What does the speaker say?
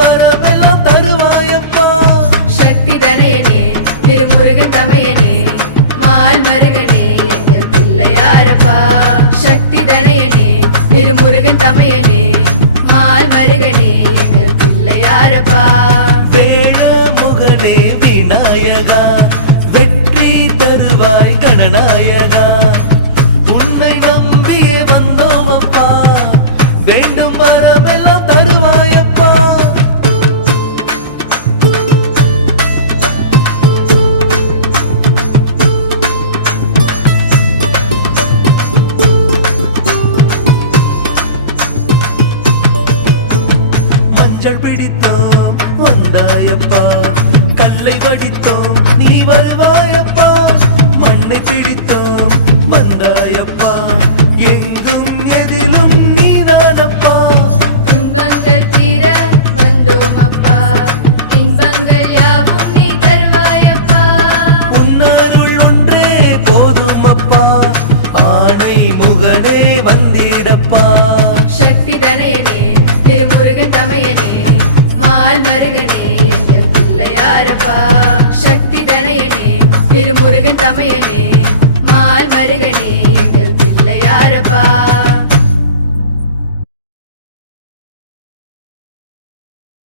வரமெல்லாம் தருவாயப்பா. சக்தி தனையனே Thirumurugan தமையனே mall மருகனே எங்கள் பிள்ளையாரப்பா. சக்தி தனையனே Thirumurugan தமையனே mall மருகனே எங்கள் பிள்ளையாரப்பா. வேளமுகனே விநாயகா வெற்றி தருவாய் கணநாயகா. உன்னை நம்பியே வந்தோம் அப்பா, வேண்டும் வரமெல்லாம் தருவாயப்பா. மஞ்சள் பிடித்தோம் வந்தாயப்பா, கல்லை வடித்தோம் நீ வருவாயப்பா. மண்ணை பிடித்தோம் வந்தாயப்பா,